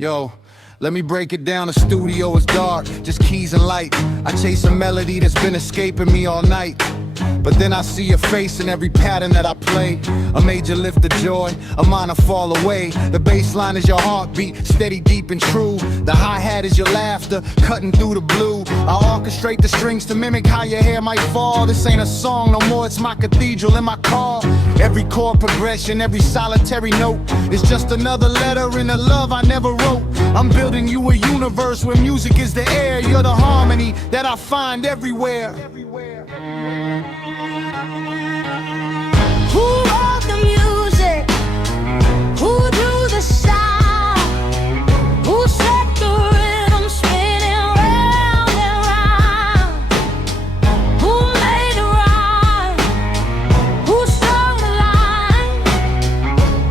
Yo, let me break it down, the studio is dark, just keys and light. I chase a melody that's been escaping me all night. But then I see your face in every pattern that I play. A major lift of joy, a minor fall away. The bass line is your heartbeat, steady, deep and true. The hi-hat is your laughter, cutting through the blue. I orchestrate the strings to mimic how your hair might fall. This ain't a song no more, it's my cathedral in my car. Every chord progression, every solitary note is just another letter in a love I never wrote. I'm building you a universe where music is the air. You're the harmony that I find everywhere. Who wrote the music? Who drew the sound? Who set the rhythm spinning round and round? Who made the rhyme? Who sung the line?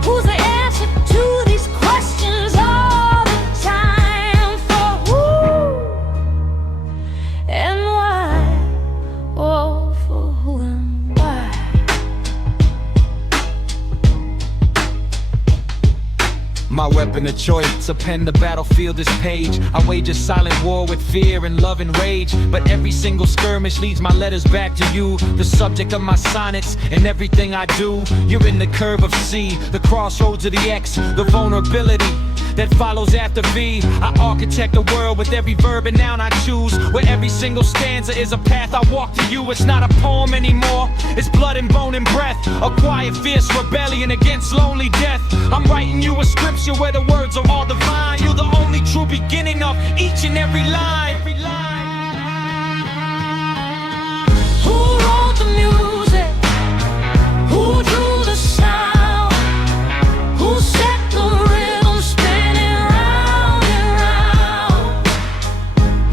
Who's the answer to these questions all the time? For who and why? Oh, for who and why? My weapon of choice, a pen, the battlefield is page. I wage a silent war with fear and love and rage. But every single skirmish leads my letters back to you, the subject of my sonnets and everything I do. You're in the curve of C, the crossroads of the X, the vulnerability that follows after V. I architect a world with every verb and noun I choose, where every single stanza is a path I walk to you. It's not a poem anymore, it's blood and bone and breath, a quiet fierce rebellion against lonely death. I'm writing you a scripture where the words are all divine. You're the only true beginning of each and every line. Who wrote the music? Who drew the sound? Who set the rhythm spinning round and round?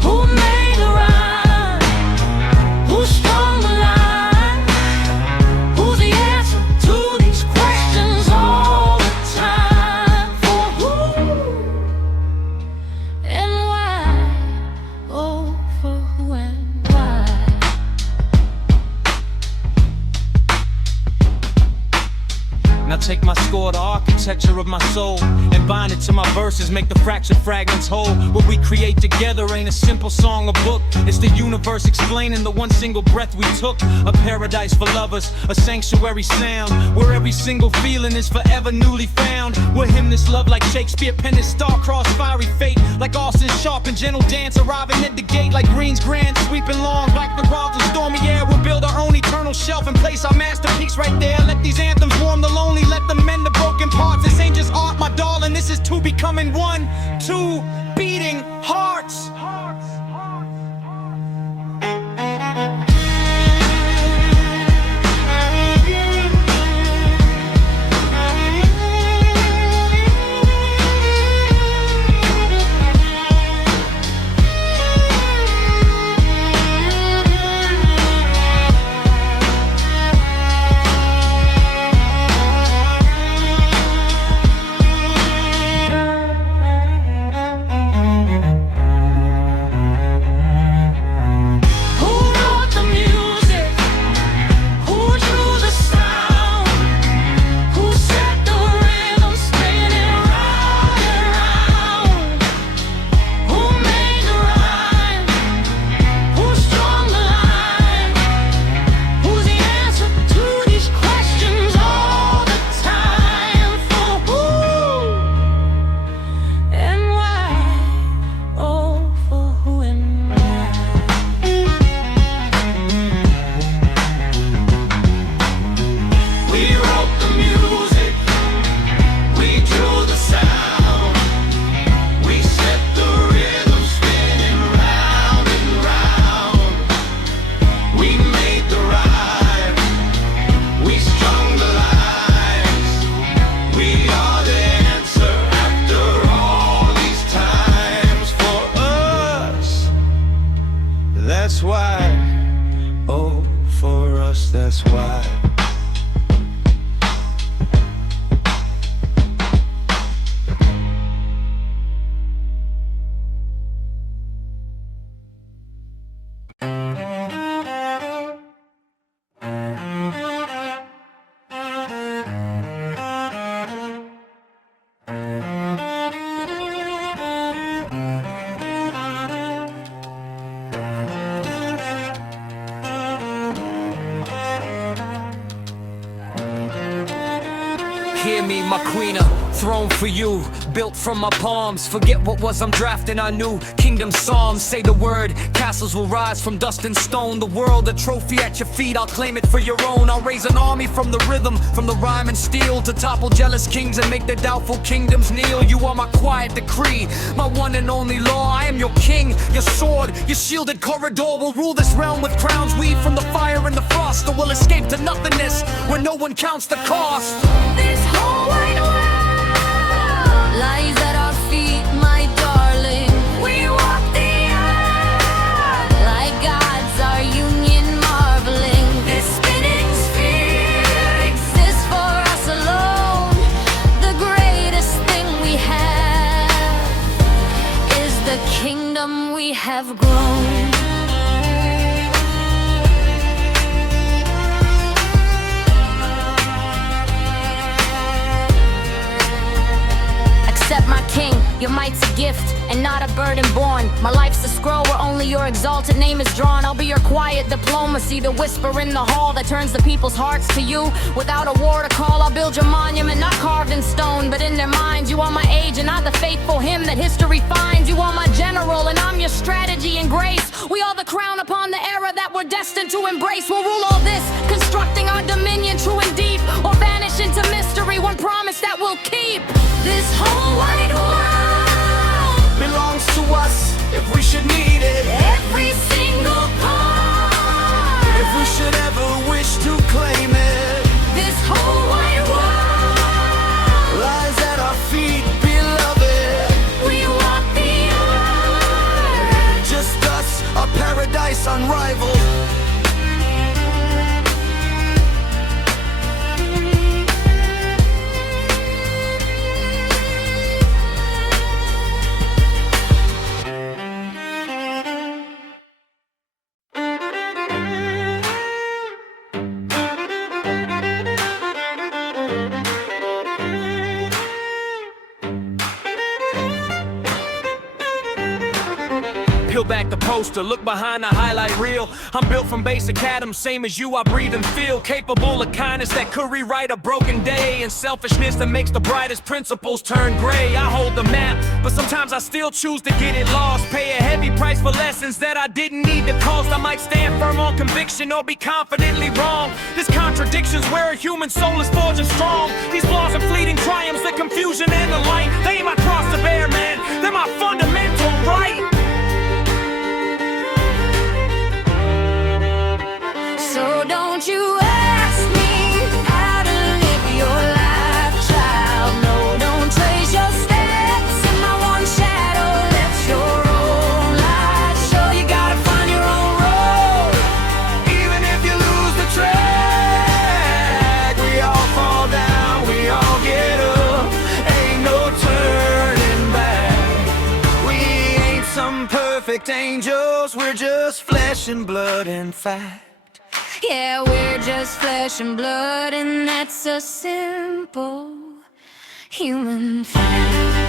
Who made the rhyme? Who strung the line? Who's the answer to these questions all the time? For who and why? Oh, for who and why? Now take my score, the architecture of my soul, and bind it to my verses, make the fractured fragments whole. What we create together ain't a simple song or book. It's the universe explaining the one single breath we took. A paradise for lovers, a sanctuary sound, where every single feeling is forever newly found. We'll hymn this love like Shakespeare penned his star-crossed fiery fate, like Austin Sharp and gentle dance arriving at the gate, like Green's grand sweeping long black the ground in stormy air. We'll build our own eternal shelf and place our masterpiece right there. Let these anthems warm the lonely, let them mend the broken parts. This ain't just art, my darling, this is two becoming one, two beating hearts. Hear me, my queen, a throne for you, built from my palms. Forget what was, I'm drafting our new kingdom psalms. Say the word, castles will rise from dust and stone. The world, a trophy at your feet, I'll claim it for your own. I'll raise an army from the rhythm, from the rhyme and steel, to topple jealous kings and make their doubtful kingdoms kneel. You are my quiet decree, my one and only law. I am your king, your sword, your shielded corridor. Will rule this realm with crowns weaved from the fire and the frost, or will escape to nothingness where no one counts the cost. This whole wide world lies at our feet, my darling. We walk the earth like gods, our union marveling. This spinning sphere exists for us alone. The greatest thing we have is the kingdom we have grown. Accept my king, your might's a gift and not a burden born. My life's a scroll where only your exalted name is drawn. I'll be your quiet diplomacy, the whisper in the hall that turns the people's hearts to you. Without a war to call, I'll build your monument, not carved in stone, but in their minds. You are my age and not the faithful hymn that history finds. You are my general and I'm your strategy and grace. We are the crown upon the era that we're destined to embrace. We'll rule all this, constructing our dominion true and deep, or vanish into mystery, one promise that we'll keep. This whole wide world Belongs to us if we should need it. every single part. If we should ever wish to claim it, This whole wide world lies at our feet, beloved. we walk the earth. Just us, a paradise unrivaled. Peel back the poster, look behind the highlight reel. I'm built from basic atoms, same as you, I breathe and feel. Capable of kindness that could rewrite a broken day, and selfishness that makes the brightest principles turn gray. I hold the map, but sometimes I still choose to get it lost. Pay a heavy price for lessons that I didn't need to cost. I might stand firm on conviction or be confidently wrong. This contradiction's where a human soul is forged and strong. These flaws and fleeting triumphs, the confusion and the light, they ain't my cross to bear, man, they're my fundamental right. So don't you ask me how to live your life, child. No, don't trace your steps in my one shadow. Let your own light show. You gotta find your own road. Even if you lose the track, we all fall down, we all get up. Ain't no turning back. We ain't some perfect angels, we're just flesh and blood and fat. Yeah, we're just flesh and blood, and that's a simple human fact.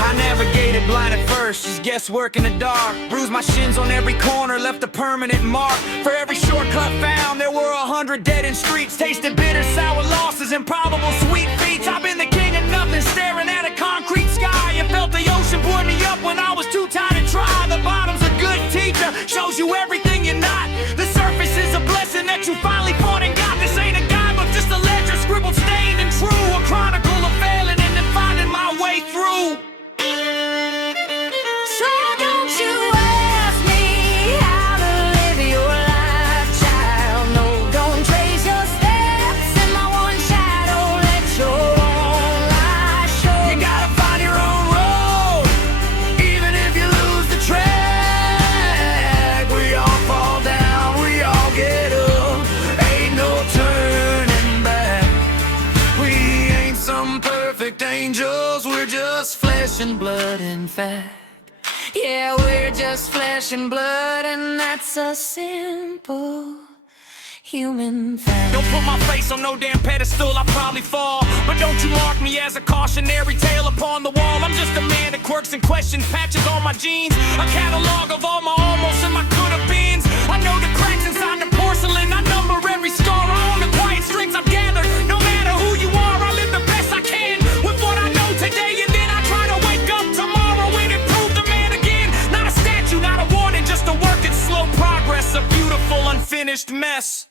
I navigated blind at first, just guesswork in the dark. Bruised my shins on every corner, left a permanent mark. For every shortcut found, there were 100 dead-end streets. Tasted bitter, sour losses, improbable sweet feats. I've been the king of nothing, staring at a concrete sky. I felt the ocean pour me up when I was too tired to try. The bottom's a good teacher, shows you everything you're not. The surface is a blessing that you finally fought and got. This ain't a guidebook, just a ledger scribbled, stained and true. A chronicle of failing and then finding my way through. So don't you ask me how to live your life, child. No, don't trace your steps in my one shadow. Let your own light show. You gotta find your own road, even if you lose the track. We all fall down, we all get up. Ain't no turning back. We ain't some perfect angels, we're just flesh and blood and fat. Yeah, we're just flesh and blood, and that's a simple human fact. Don't put my face on no damn pedestal, I'll probably fall. But don't you mark me as a cautionary tale upon the wall. I'm just a man that quirks and question patches on my jeans. A catalog of all my almost and my could-have-beens. I know the cracks inside the porcelain. I number every scar. I own the quiet strengths I've gathered. No matter who you are, I live the best I can with what I know today, and then I try to wake up tomorrow and improve the man again. Not a statue, not a warning, just a work in slow progress, a beautiful unfinished mess.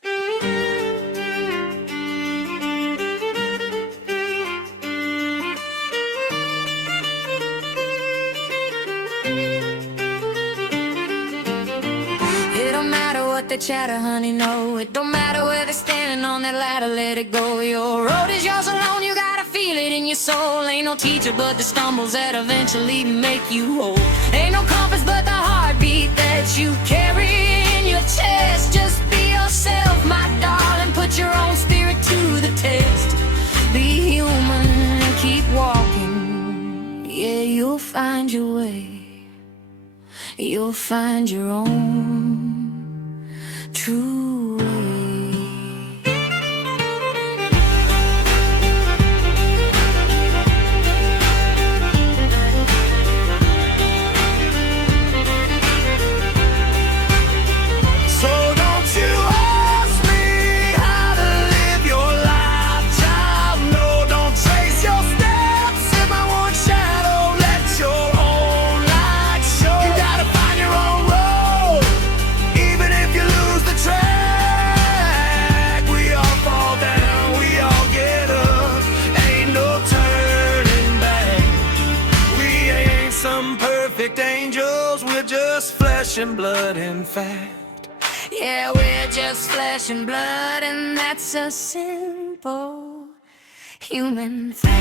The chatter, honey, no, it don't matter where they're standing on that ladder, let it go. Your road is yours alone, you gotta feel it in your soul. Ain't no teacher but the stumbles that eventually make you whole. Ain't no compass but the heartbeat that you carry in your chest. Just be yourself, my darling, put your own spirit to the test. Be human and keep walking, yeah, you'll find your way. You'll find your own true way. So don't you ask me how to live your life, child. No, don't trace your steps in my one shadow. Let your own light show. You gotta find your own road, even if you lose the track. We all fall down, we all get up. Ain't no turning back. We ain't some perfect angels, we're just flesh and blood, in fact. Yeah, we're just flesh and blood, and that's a simple human fact.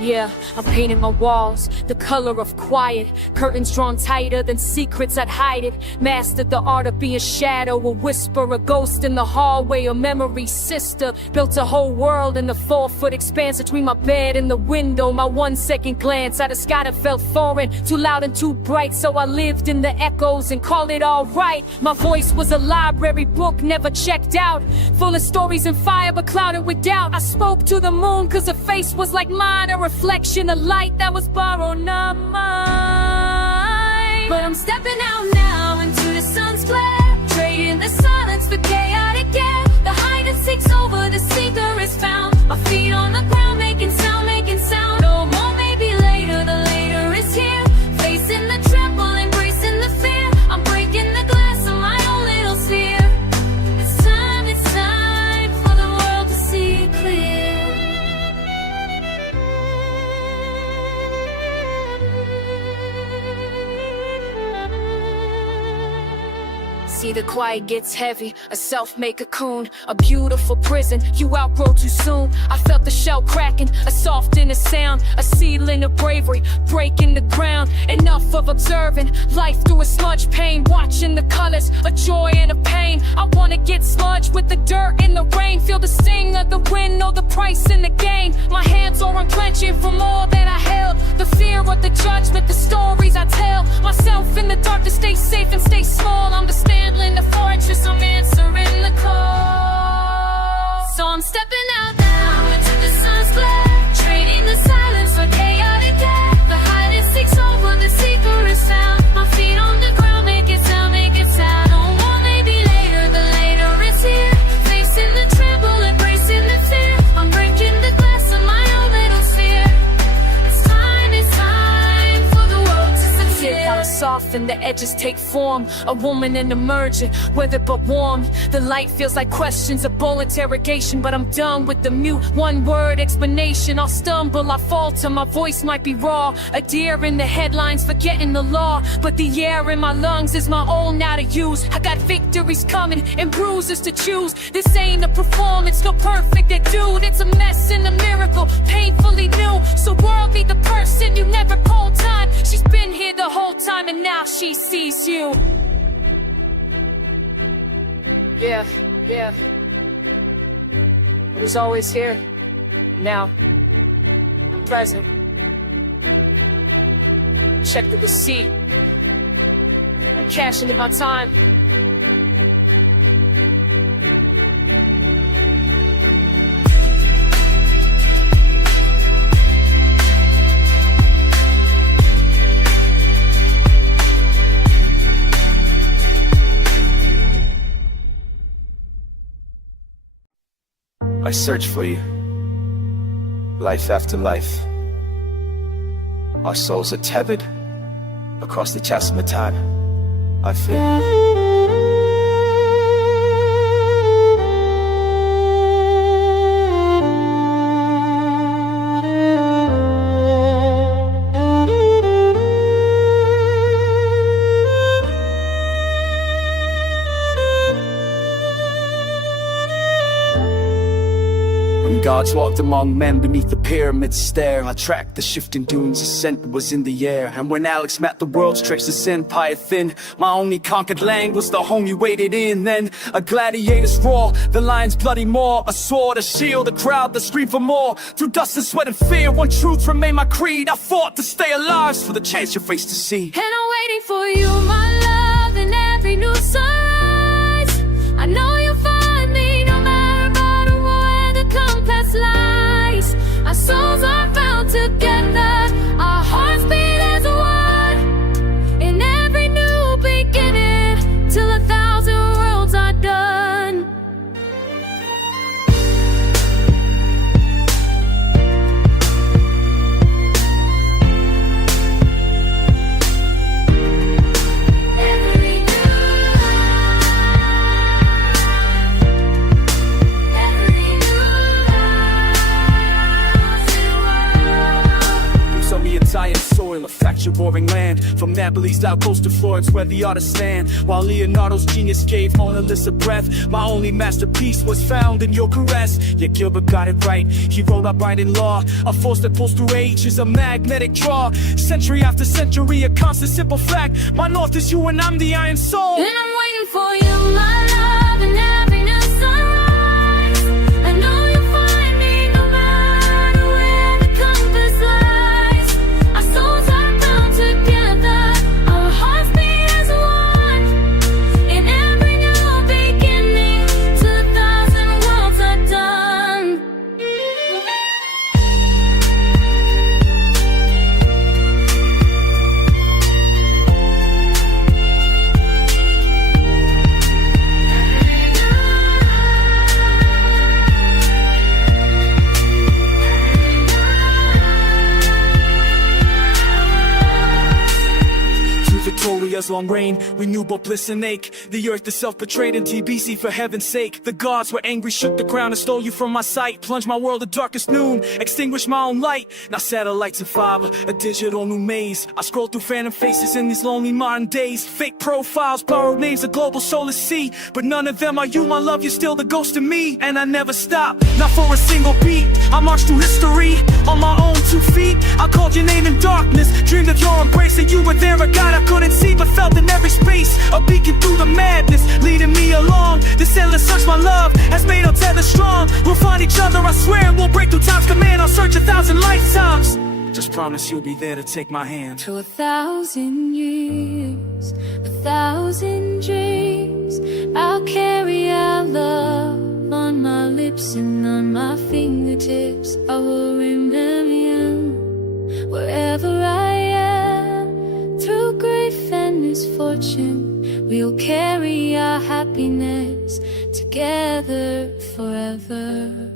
Yeah, I'm painting my walls the color of quiet. Curtains drawn tighter than secrets I'd hide it. Mastered the art of being shadow, a whisper, a ghost in the hallway, a memory sister. Built a whole world in the 4-foot expanse between my bed and the window. My 1 second glance at a sky that felt foreign, too loud and too bright, so I lived in the echoes and called it all right. My voice was a library book never checked out, full of stories and fire but clouded with doubt. I spoke to the moon cause her face was like mine, a reflection of light that was borrowed, not mine. But I'm stepping out now into the sun's glare, trading the silence for chaotic air. The hide that seeks over, the seeker is found. My feet on the ground, making sound, making sound. No more, maybe later, the later is here. Facing the tremble, embracing the fear. I'm breaking the glass of my own little sphere. It's time for the world to see clear. See, the quiet gets heavy, a self-made cocoon, a beautiful prison you outgrow too soon. I felt the shell cracking, a soft inner sound, a seedling of bravery breaking the ground. Enough of observing life through a smudge pane, watching the colors, a joy and a pain. I wanna get smudged with the dirt in the rain, feel the sting of the wind, know the price in the game. My hands are unclenching from all that I held, the fear of the judgment, the stories I tell myself in the dark to stay safe and stay small. I'm the in the fortress, I'm answering the call. So I'm stepping out now into the sun's glare, trading the silence for chaotic air. The hide that seeks over, the seeker is found. My feet on the ground, make it sound, make it sound. No more, maybe later, the later is here. Facing the tremble, embracing the fear. I'm breaking the glass of my own little sphere. It's time for the world to succeed. I'm soft and the edges take form. A woman and emerging, weather but warm. The light feels like questions, a bold interrogation, but I'm done with the mute one-word explanation. I'll stumble, I falter, my voice might be raw. A deer in the headlines, forgetting the law, but the air in my lungs is my own now to use. I got victories coming and bruises to choose. This ain't a performance, no perfect at dude. It's a mess and a miracle, painfully new. So world be the person you never called time. She's been here the whole time and now she sees you. Yeah, yeah. He was always here. Now, present. Check the receipt. Cashing in my time. I search for you, life after life. Our souls are tethered across the chasm of time. I feel. Gods walked among men beneath the pyramid's stare. I tracked the shifting dunes, ascent was in the air. And when Alex mapped the world, stretched this empire thin, my only conquered land was the home you waited in. Then a gladiator's roar, the lion's bloody maw, a sword, a shield, a crowd that screamed for more. Through dust and sweat and fear, one truth remained my creed. I fought to stay alive for the chance your face to see. And I'm waiting for you, my love, in every new sunrise. I know you'll find me no matter about where the compass lies. Our souls are bound together, our hearts beat as one. In every new beginning, till 1,000 worlds are done. Italian soil, a fractured warring land. From MIRABILIS down coast to Florence, where the artists stand. While Leonardo's genius gave Mona Lisa breath, my only masterpiece was found in your caress. Yeah, Gilbert got it right, he wrote our binding law. A force that pulls through age is a magnetic draw. Century after century, a constant simple fact. My north is you and I'm the iron soul. And I'm waiting for you, my love, in every new sunrise. I know you'll find me no matter where the compass lies. Our souls are bound together, our hearts beat as one. In every new beginning, till 1,000 worlds are done. Victoria's long reign, we knew both bliss and ache. The earth itself betrayed in TBC for heaven's sake. The gods were angry, shook the ground and stole you from my sight. Plunged my world to darkest noon, extinguished my own light. Now satellites and fiber, a digital new maze. I scroll through phantom faces in these lonely modern days. Fake profiles, borrowed names, a global soulless sea. But none of them are you, my love, you're still the ghost of me. And I never stop, not for a single beat. I marched through history, on my own 2 feet. I called your name in darkness, dreamed of your embrace. And you were there, a God I couldn't see, but felt in every space. A beacon through the madness, leading me along. This endless search, my love, has made our tether strong. We'll find each other, I swear. We'll break through time's command. I'll search 1,000 lifetimes. Just promise you'll be there to take my hand. To 1,000 years, 1,000 dreams, I'll carry our love on my lips and on my fingertips. I will remember you wherever I am. Through grief and misfortune, we'll carry our happiness together forever.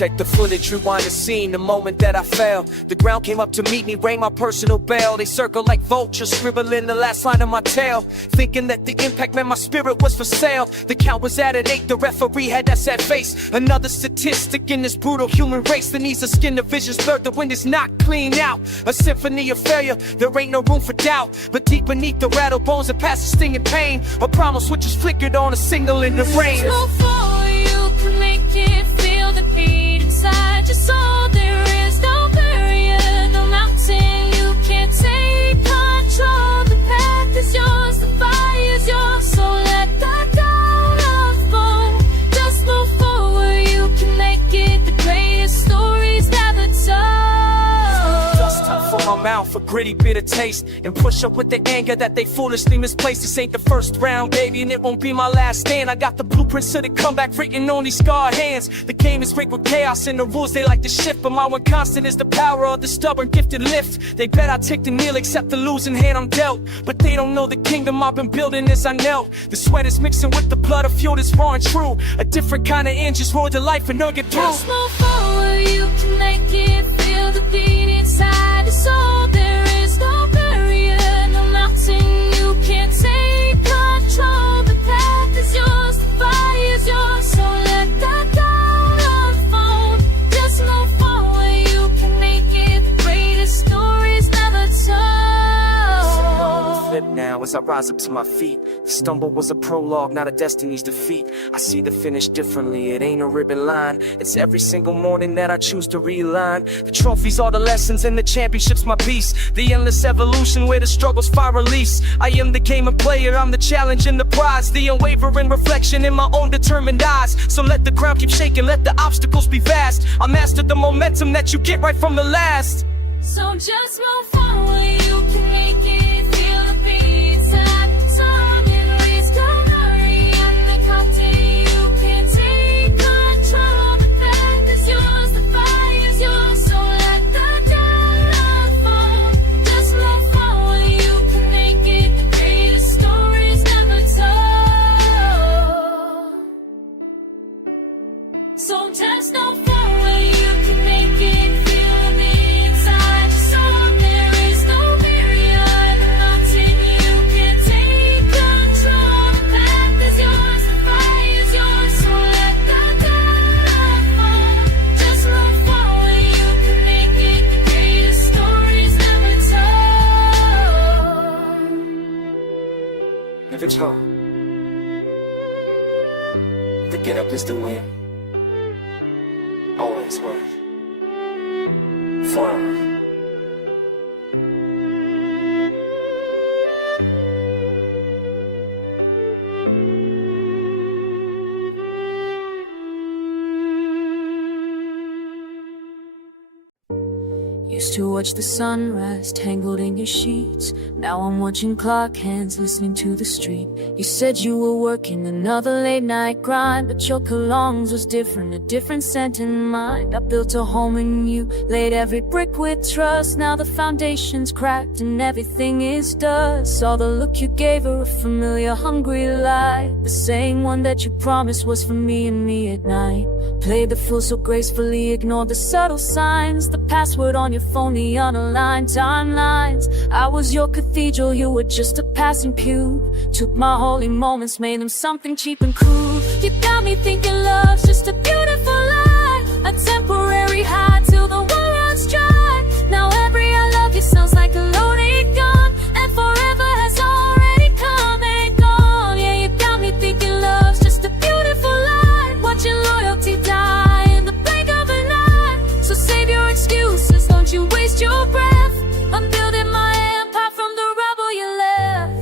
Check the footage, rewind the scene, the moment that I fell. The ground came up to meet me, rang my personal bell. They circled like vultures, scribbling the last line of my tale, thinking that the impact meant my spirit was for sale. The count was at 8, the referee had that sad face. Another statistic in this brutal human race. The needs of skin, the vision's blurred, the wind is not clean out. A symphony of failure, there ain't no room for doubt. But deep beneath the rattle bones and past the sting and pain, a promise switch is flickered on a signal in the rain. Slow forward, you can make it, feel the beat inside your soul. There is no barrier, no mountain you can't take control. The path is yours, the fire is yours, so let that down unfold. Just move forward, you can make it, the greatest stories never told. Dust time for my mouth, a gritty bitter taste, and push up with the anger that they foolishly misplaced. This ain't the first round, baby, and it won't be my last stand. I got the blueprints to the comeback written on these scarred hands. The game is rigged with chaos and the rules they like to shift, but my one constant is the power of the stubborn gifted lift. They bet I take the kneel, accept the losing hand I'm dealt, but they don't know the kingdom I've been building as I knelt. The sweat is mixing with the blood of fuel that's raw and true. A different kind of engines roared to life and don't get through. Just move forward, you can make it, feel the beat inside your soul. There is no barrier, no mountain you can't take control. The path is yours, the fire is yours, so let that down unfold. Just move forward, you can make it, the greatest stories never told. Flip now as I rise up to my feet. The stumble was a prologue, not a destiny's defeat. I see the finish differently, it ain't a ribbon line. It's every single morning that I choose to realign. The trophies are the lessons and the championships my piece. The endless evolution where the struggles find release. I am the game and player, I'm the challenge and the prize. The unwavering reflection in my own determined eyes. So let the ground keep shaking, let the obstacles be vast. I mastered the momentum that you get right from the last. So just move forward, you can make it, feel the beat inside the song. There is no hurry, and the content you can take control. The path is yours, the fire is yours, so let the down unfold. Just move forward, you can make it, the greatest stories never told. So just move forward, you can make it, feel the beat inside your soul. There is no barrier, no mountain you can't take control. The path is yours, the fire is yours, so let that down unfold. Just move forward, you can make it, the greatest stories never told. If it's home, the get up is the win. Always work. Forward. Used to watch the sunrise, tangled in your sheets. Now I'm watching clock hands, listening to the street. You said you were working another late night grind, but your colognes was different, a different scent in mind. I built a home in you, laid every brick with trust. Now the foundation's cracked and everything is dust. Saw the look you gave her, a familiar hungry light, the same one that you promised was for me and me at night. Played the fool so gracefully, ignored the subtle signs. The password on your phone, the unaligned timelines. I was your cathedral, you were just a passing pew. Took my holy moments, made them something cheap and crude. You got me thinking love's just a beautiful lie, a temporary high till the world runs dry. Now every I love you sounds like a loaded gun, and forever has already come and gone. Yeah, you got me thinking love's just a beautiful lie, watching loyalty die in the blink of an eye. So save your excuses, don't you waste your breath. I'm building my empire from the rubble you left.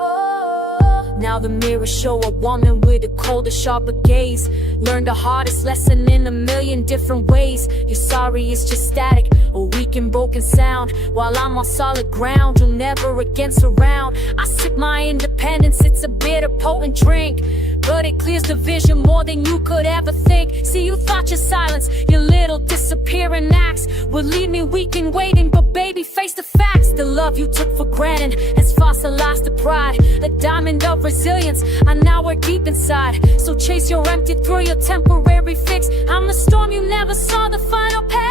Oh, now the mirrors show a woman with a colder, sharper gaze. Learned the hardest lesson in a million different ways. Your sorry is just static, a weak and broken sound. While I'm on solid ground, you'll never again surround. I sip my independence, it's a bitter, potent drink. but it clears the vision more than you could ever think. See, you thought your silence, your little disappearing acts would leave me weak and waiting, but baby, face the facts. The love you took for granted has fossilized the pride, the diamond of resilience. I now work deep inside, so chase your empty through your temporary fix. I'm the storm you never saw, the final paradox.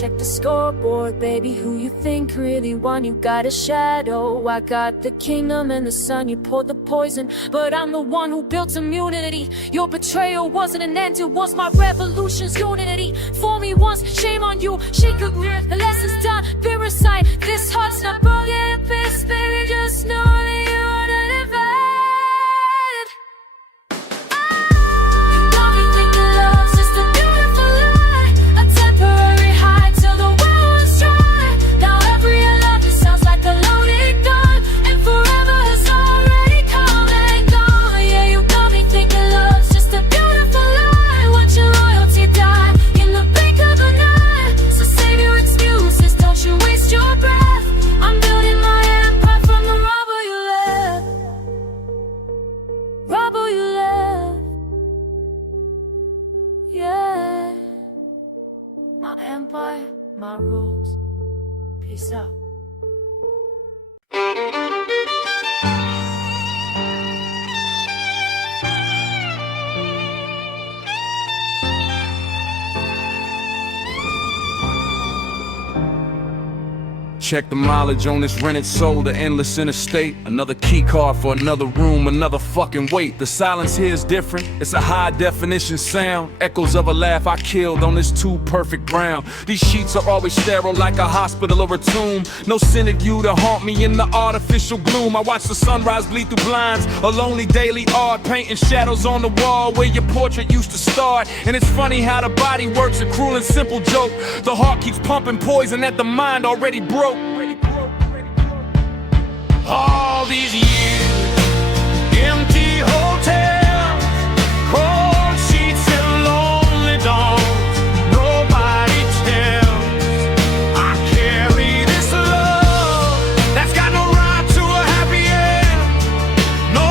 Check the scoreboard, baby, who you think really won? You got a shadow, I got the kingdom and the sun. You poured the poison, but I'm the one who built immunity. Your betrayal wasn't an end, it was my revolution's unity. For me once, shame on you, shake a mirror, the lesson's done, parasite. This heart's not broken, baby, just know that you are not divided. My rules. Peace out. Check the mileage on this rented soul, the endless interstate. Another key card for another room, another fucking wait. The silence here is different, it's a high definition sound. Echoes of a laugh I killed on this too perfect ground. These sheets are always sterile like a hospital or a tomb. No cynic you to haunt me in the artificial gloom. I watch the sunrise bleed through blinds, a lonely daily art, painting shadows on the wall where your portrait used to start. And it's funny how the body works, a cruel and simple joke. The heart keeps pumping poison that the mind already broke. All these years, empty hotels, cold sheets and lonely dawns. Nobody tells I carry this love that's got no right to a happy end, no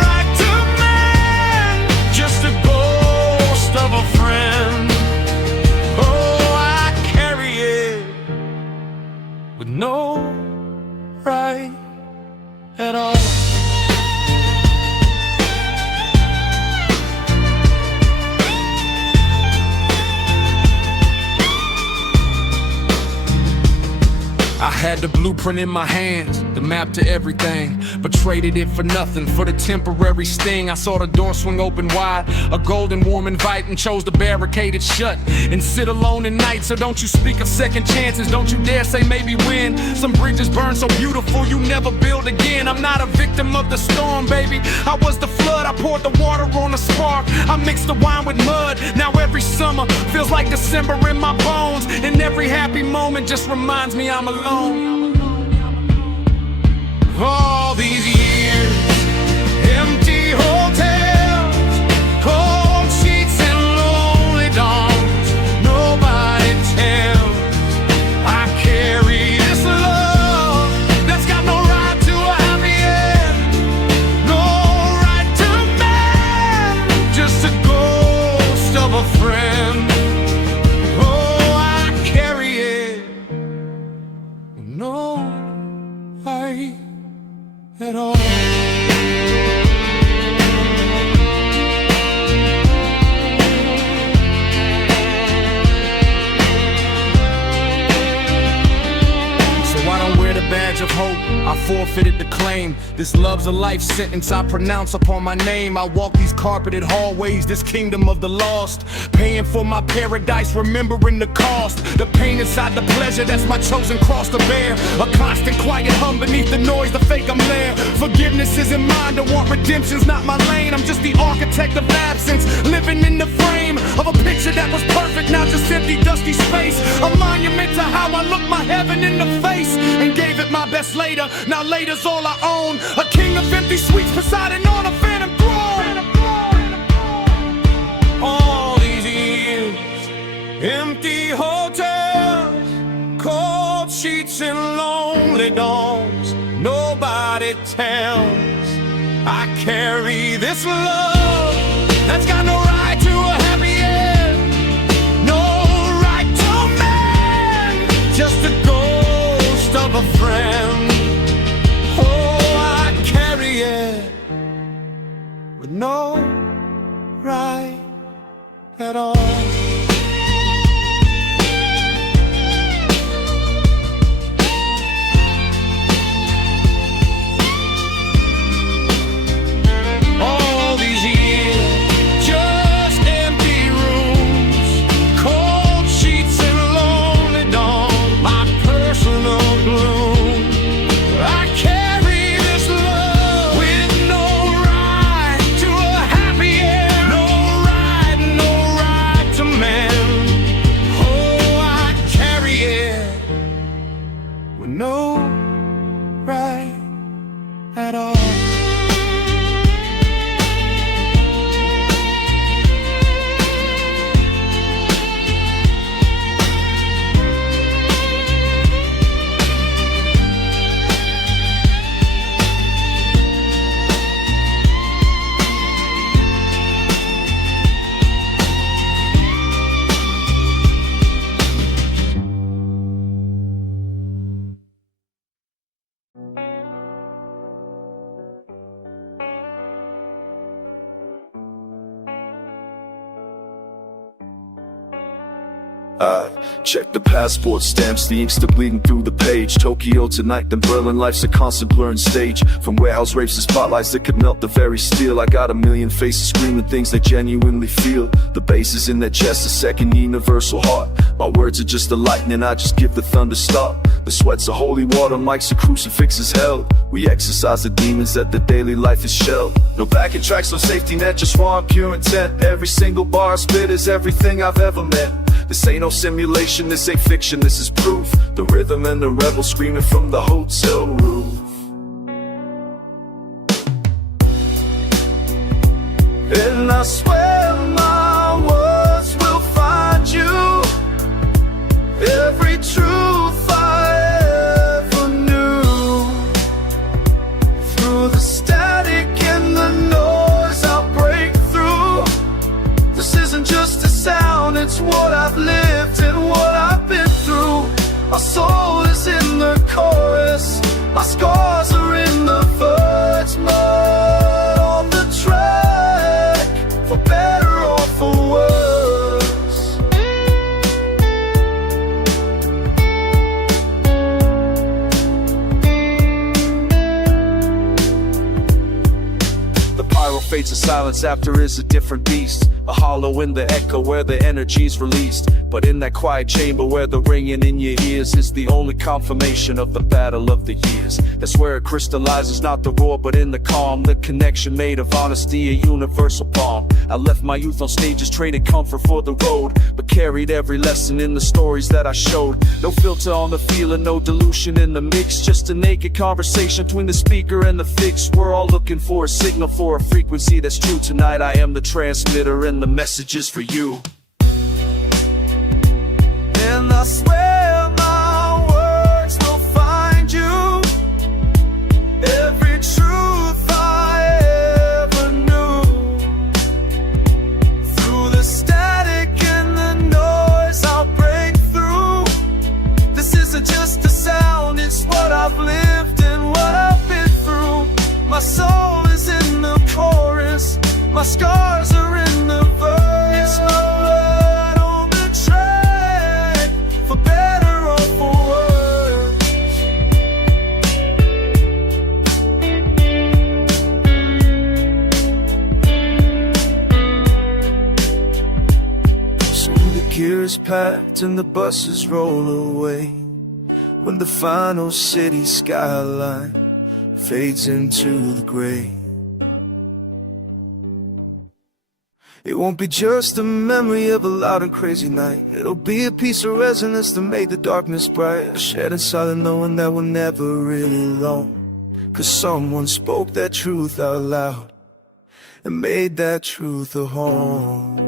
right to man, just a ghost of a friend. Oh, I carry it with no right at all. I had the blueprint in my hands, the map to everything, but traded it for nothing, for the temporary sting. I saw the door swing open wide, a golden warm invite, and chose to barricade it shut and sit alone at night. So don't you speak of second chances, don't you dare say maybe win. Some bridges burn so beautiful you never build again. I'm not a victim of the storm, baby, I was the flood. I poured the water on the spark, I mixed the wine with mud. Now every summer feels like December in my bones, and every happy moment just reminds me I'm alone. All these years, empty hotels, cold sheets and lonely dawns. Nobody tells I carry this love that's got no right to a happy end, no right to man, just a ghost of a friend. Oh, I carry it with no right at all. So I don't wear the badge of hope, I forfeited the claim. This love's a life sentence I pronounce upon my name. I walk these carpeted hallways, this kingdom of the lost, paying for my paradise, remembering the cost. The pain inside the pleasure, that's my chosen cross to bear. A constant quiet hum beneath the noise, the fake I'm there. Forgiveness isn't mine, to want redemption's not my lane. I'm just the architect of absence, living in the frame of a picture that was perfect, now just empty, dusty space. A monument to how I looked my heaven in the face and gave it my best later. Now later's all I own, a king of empty suites presiding on a phantom throne. All these years, empty hotels, cold sheets and lonely dawns. Nobody tells I carry this love that's got no right to a happy end, no right to mend, just a ghost of a friend. Oh, I carry it with no right at all. I check the passport stamps, the ink still bleeding through the page. Tokyo tonight, then Berlin, life's a constant blurring stage. From warehouse rapes to spotlights that could melt the very steel. I got a million faces screaming things they genuinely feel. The bass is in their chest, a second universal heart. My words are just the lightning, I just give the thunder stop. The sweat's a holy water, mics a crucifix is hell. We exercise the demons that the daily life is shelled. No backing tracks, no safety net, just raw and pure intent. Every single bar I spit is everything I've ever meant. This ain't no simulation, this ain't fiction, this is proof. The rhythm and the rebel screaming from the hotel roof. And I swear my words will find you. Every truth I ever knew. Through the static and the noise I'll break through. This isn't just a sound, it's what I've lived and what I've been through. My soul is in the chorus, my scars are in the words. Mud on the track, for better or for worse. The pyro fades to silence after is a different beast. A hollow in the echo where the energy's released. But in that quiet chamber where the ringing in your ears is the only confirmation of the battle of the years. That's where it crystallizes, not the roar but in the calm. The connection made of honesty, a universal bond. I left my youth on stages, traded comfort for the road, but carried every lesson in the stories that I showed. No filter on the feeling, no dilution in the mix. Just a naked conversation between the speaker and the fix. We're all looking for a signal, for a frequency that's true. Tonight I am the transmitter and the message is for you. And I swear my words will find you. Every truth I ever knew. Through the static and the noise I'll break through. This isn't just a sound, it's what I've lived and what I've been through. My soul is in the chorus, my scars are in the verse. Blood on the track, for better or for worse. Soon the gear is packed and the buses roll away. When the final city skyline fades into the gray. It won't be just a memory of a loud and crazy night. It'll be a piece of resonance that made the darkness bright. A shared and silent knowing that we're never really alone. 'Cause someone spoke that truth out loud and made that truth a home.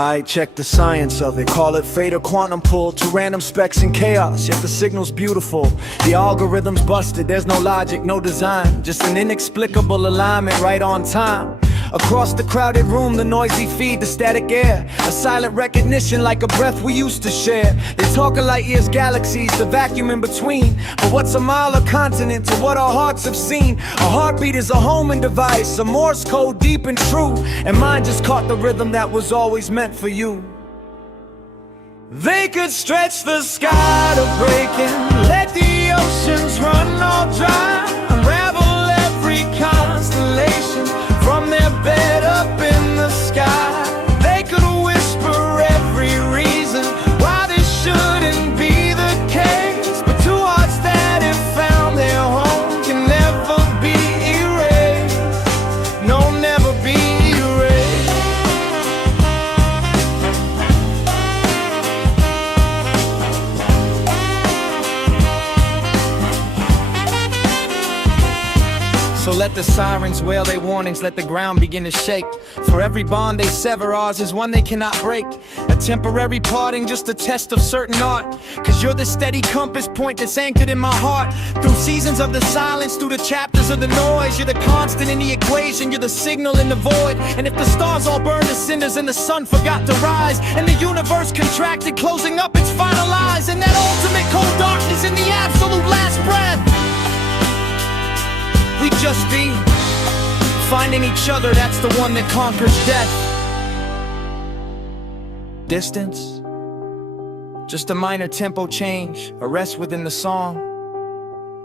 I check the science of it, call it fate or quantum pull to random specs and chaos, yet the signal's beautiful. The algorithm's busted, there's no logic, no design, just an inexplicable alignment right on time. Across the crowded room, the noisy feed, the static air, a silent recognition like a breath we used to share. They talk of light years, galaxies, the vacuum in between. But what's a mile of continent to what our hearts have seen? A heartbeat is a homing device, a Morse code deep and true, and mine just caught the rhythm that was always meant for you. They could stretch the sky to breaking, let the oceans run all dry, unravel every constellation from their bed up in the sky. They could whisper every reason why this shouldn't be the case, but two hearts that have found their home can never be erased. No, never be erased. So let the sirens wail their warnings, let the ground begin to shake. For every bond they sever, ours is one they cannot break. A temporary parting, just a test of certain art. Cause you're the steady compass point that's anchored in my heart. Through seasons of the silence, through the chapters of the noise, you're the constant in the equation, you're the signal in the void. And if the stars all burn to cinders and the sun forgot to rise, and the universe contracted, closing up its final eyes, and that ultimate cold darkness in the absolute last breath, we just be finding each other, that's the one that conquers death. Distance, just a minor tempo change, a rest within the song.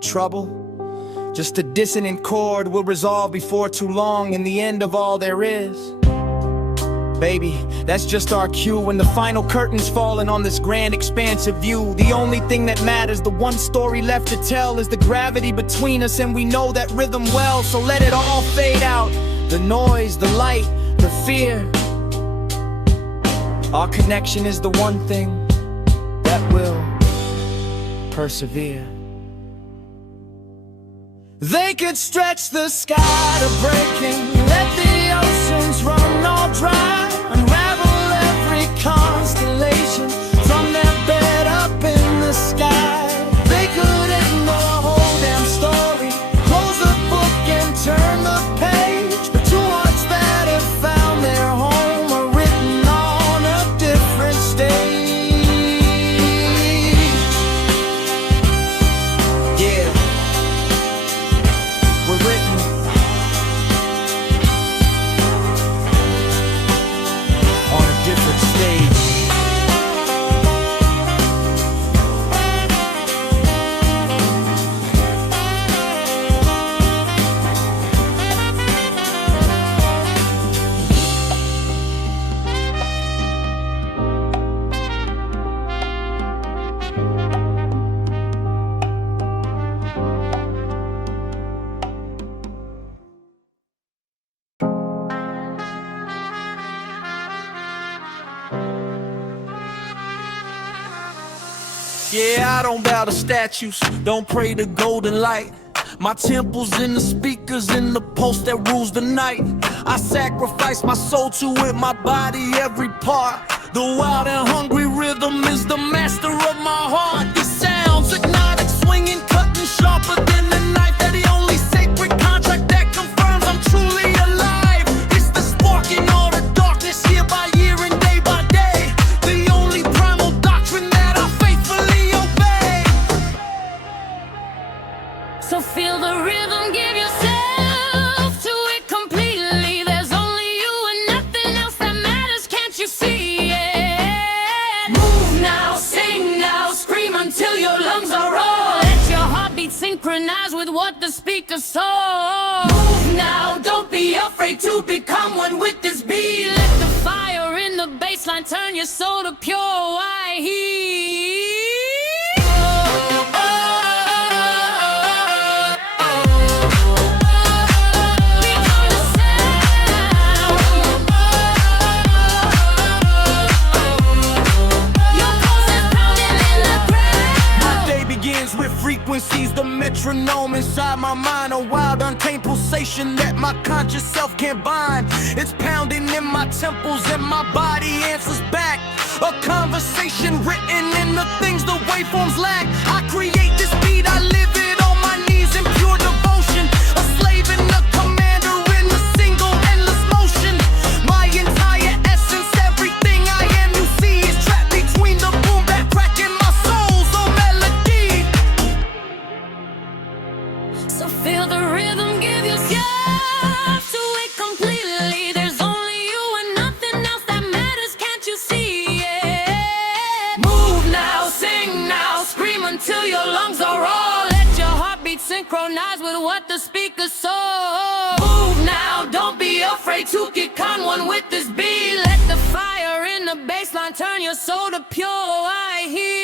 Trouble, just a dissonant chord we'll resolve before too long, in the end of all there is. Baby, that's just our cue when the final curtain's falling on this grand expansive view. The only thing that matters, the one story left to tell, is the gravity between us, and we know that rhythm well. So let it all fade out, the noise, the light, the fear. Our connection is the one thing that will persevere. They could stretch the sky to breaking, let the oceans run all dry, unravel every constellation from their bed up in the sky. They could end the whole damn story, close the book and turn the page, but two hearts that have found their home are written on a different stage. Yeah, we're written on a different stage. Yeah, I don't bow to statues, don't pray to golden light. My temple's in the speakers, in the pulse that rules the night. I sacrifice my soul to it, my body, every part. The wild and hungry rhythm is the master of my heart. These sounds hypnotic, swinging, cutting sharper than the knife. They're the only sacred contract that confirms I'm truly alive. It's the spark in all the darkness, year by year and day by day. The only primal doctrine that I faithfully obey. So feel the rhythm, give yourself to it completely. There's only you and nothing else that matters, can't you see it? Move now, sing now, scream until your lungs are raw. Let your heartbeat synchronize with what the speaker saw. Move now, don't be afraid to become one with this beat. Let the fire in the bassline turn your soul to pure white heat. Frequencies, the metro metronome inside my mind, a wild untamed pulsation that my conscious self can't bind. It's pounding in my temples and my body answers back. A conversation written in the things the waveforms lack. I create this beat, I live it on my knees in pure devotion. A slave and a commander in a single endless motion. My entire essence, everything I am, you see, is trapped between the boom bap crack and my soul's own melody. So feel the rhythm, give yourself to it completely. There's only you and nothing else that matters, can't you see it? Move now, sing now, scream until your lungs are raw. Let your heartbeat synchronize with what the speakers saw. Move now, don't be afraid to get con one with this beat. Let the fire in the bassline turn your soul to pure I hear.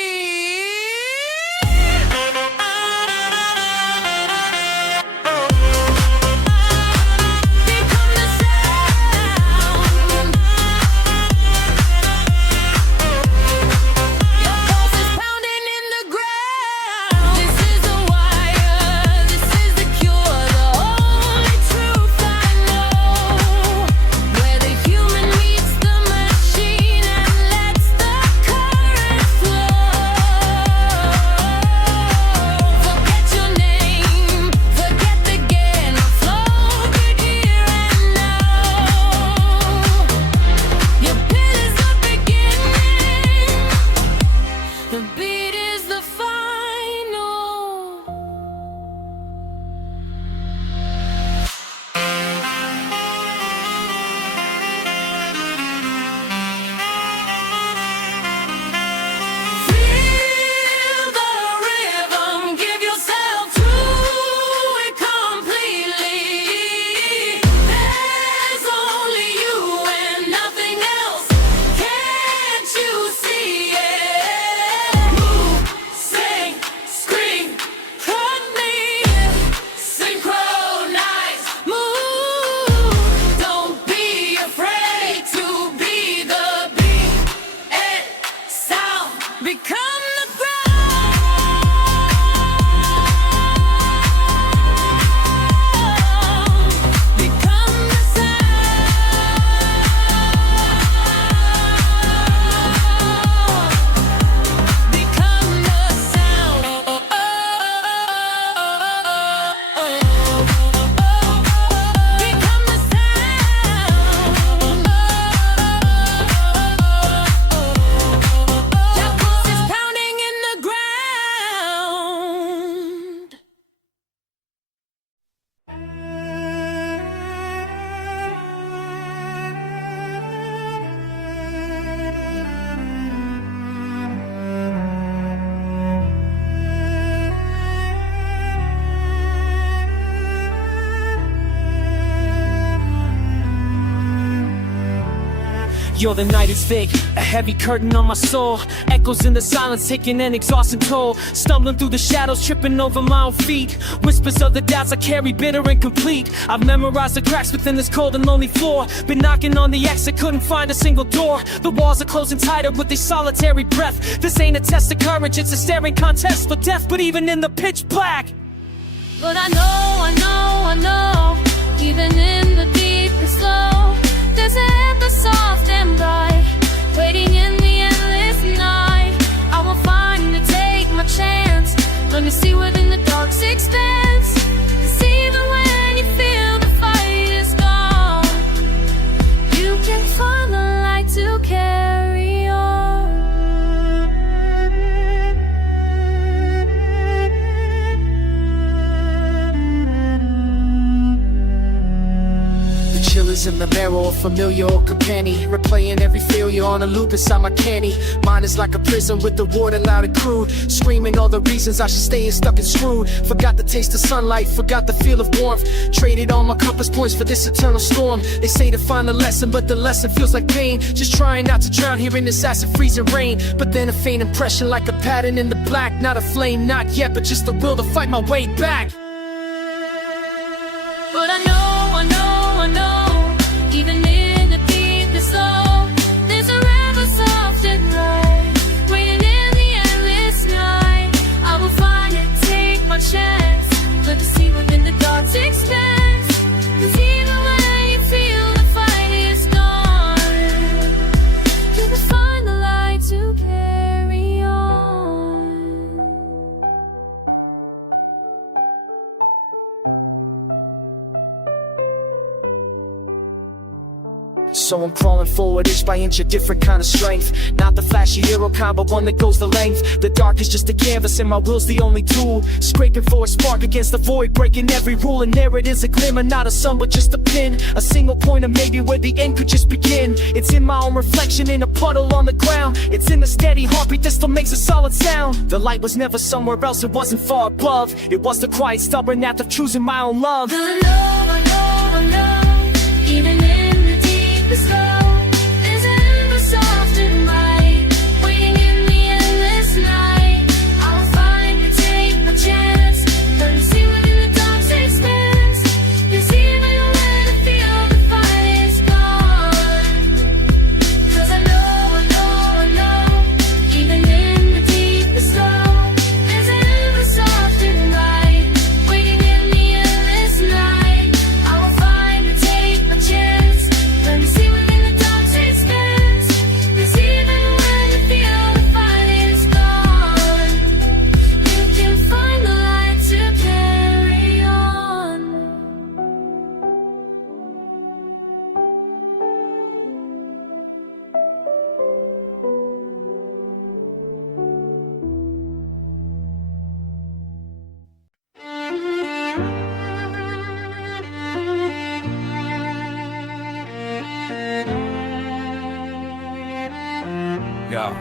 Yo, the night is thick, a heavy curtain on my soul. Echoes in the silence, taking an exhausting toll. Stumbling through the shadows, tripping over my own feet. Whispers of the doubts I carry, bitter and complete. I've memorized the cracks within this cold and lonely floor. Been knocking on the exit, couldn't find a single door. The walls are closing tighter with this solitary breath. This ain't a test of courage, it's a staring contest for death. But even in the pitch black, But I know, even in the deep and slow, there's an ember soft and bright, waiting in the endless night. I will finally take my chance, let me see within the dark's expanse. 'Cause even when you feel the fight is gone, you can find the light to carry on. Chillers in the marrow, a familiar old companion, replaying every failure on a loop inside my candy. Mine is like a prison with the water loud and crude, screaming all the reasons I should stay stuck and screwed. Forgot the taste of sunlight, forgot the feel of warmth, traded all my compass points for this eternal storm. They say to find a lesson, but the lesson feels like pain. Just trying not to drown here in this acid freezing rain. But then a faint impression like a pattern in the black. Not a flame, not yet, but just the will to fight my way back. But I know, even in the deepest slow, there's a river soft and bright, waiting in the endless night. I will find it, take my chance, so I'm crawling forward inch by inch, a different kind of strength. Not the flashy hero kind, but one that goes the length. The dark is just a canvas and my will's the only tool. Scraping for a spark against the void, breaking every rule. And there it is, a glimmer, not a sun but just a pin. A single point of maybe where the end could just begin. It's in my own reflection in a puddle on the ground. It's in the steady heartbeat that still makes a solid sound. The light was never somewhere else, it wasn't far above. It was the quiet, stubborn act of choosing my own love. The love, I know, even in the deepest low, there's ever soft and light, waiting in the endless night. I will find and take my chance, learn to see within the dark's expanse. It's even when I feel the fight is gone. 'Cause I know, even in the deepest low, there's ever soft and light, waiting in the endless night. I will find and take my chance, learn to see within the dark's expanse. It's even when you feel the fight is gone, you can find the light to carry on. Yo,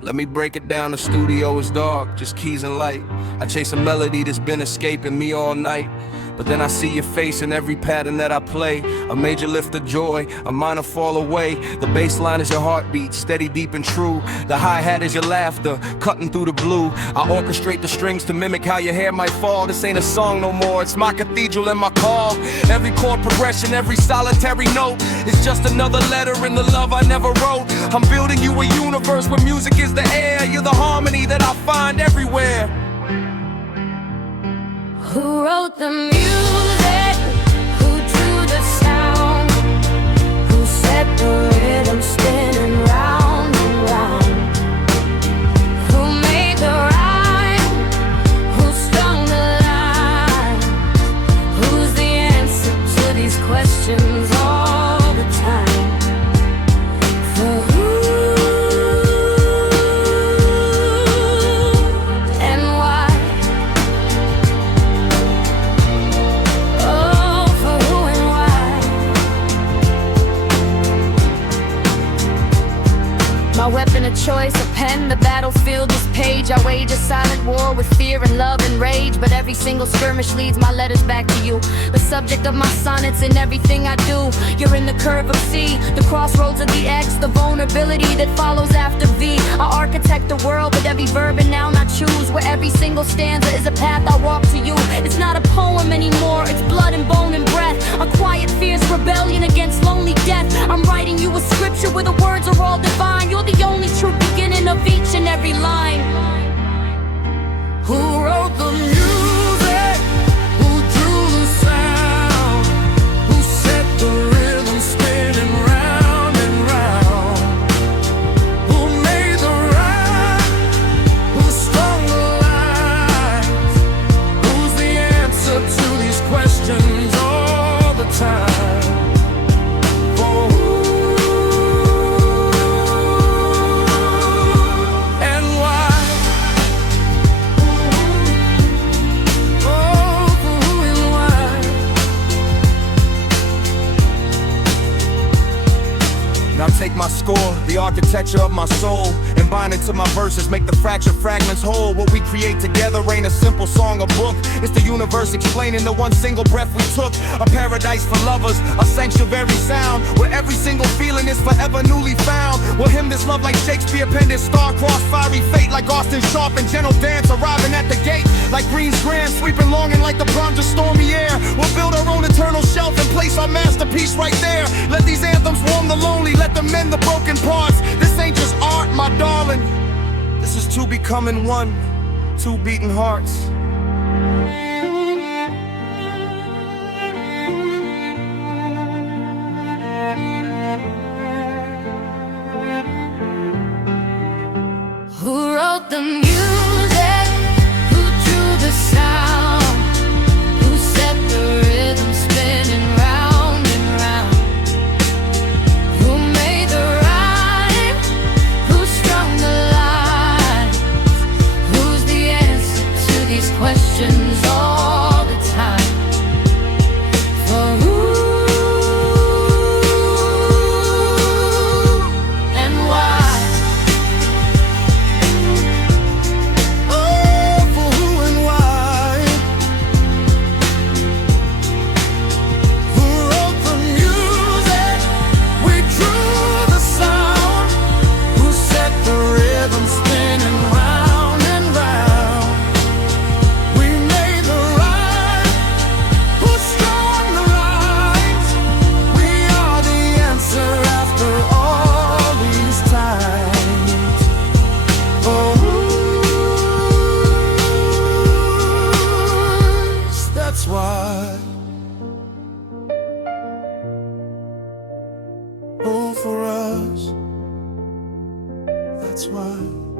let me break it down. The studio is dark, just keys and light. I chase a melody that's been escaping me all night. But then I see your face in every pattern that I play. A major lift of joy, a minor fall away. The bass line is your heartbeat, steady, deep and true. The hi-hat is your laughter, cutting through the blue. I orchestrate the strings to mimic how your hair might fall. This ain't a song no more, it's my cathedral and my call. Every chord progression, every solitary note is just another letter in the love I never wrote. I'm building you a universe where music is the air. You're the harmony that I find everywhere. Who wrote the music? Who drew the sound? Who set the rhythm spinning round and round? Who made the rhyme? Who strung the line? Who's the answer to these questions all the time? For who and why? Oh, for who and why? My weapon of choice, a pen, the battlefield, this page. I wage a silent war with fear and love and rage. But every single skirmish leads my letters back to you. The subject of my sonnets in everything I do. You're in the curve of C, the crossroads of the X, the vulnerability that follows after V. I architect the world with every verb and noun I choose. Where every single stanza is a path I walk to you. It's not a poem anymore, it's blood and bone and breath. A quiet, fierce rebellion against lonely death. I'm writing you a scripture where the words are all divine. You're the only true beginning of each and every line. Who wrote the music? Who drew the sound? Who set the rhythm spinning round and round? Who made the rhyme? Who strung the lines? Who's the answer to these questions all the time? For who and why? Oh, for who and why? Now take my score, the architecture of my soul, and bind it to my verses, make the fractured fragments whole. What we create together ain't a simple song or book. It's the universe explaining the one single breath we took. A paradise for lovers, a sanctuary sound, where every single feeling is forever newly found. We'll hymn this love like Shakespeare penned his star-crossed fiery fate. Like Austin Sharp and gentle dance arriving at the gate. Like Green's Grand sweeping longing like the bronze of stormy air. We'll build our own eternal shelf and place our masterpiece right there. Let these anthems warm the lonely, let them mend the broken parts. This ain't just art, my darling. This is two becoming one, two beating hearts. Who wrote the music? Who drew the sound? Who set the rhythm spinning round and round? that's why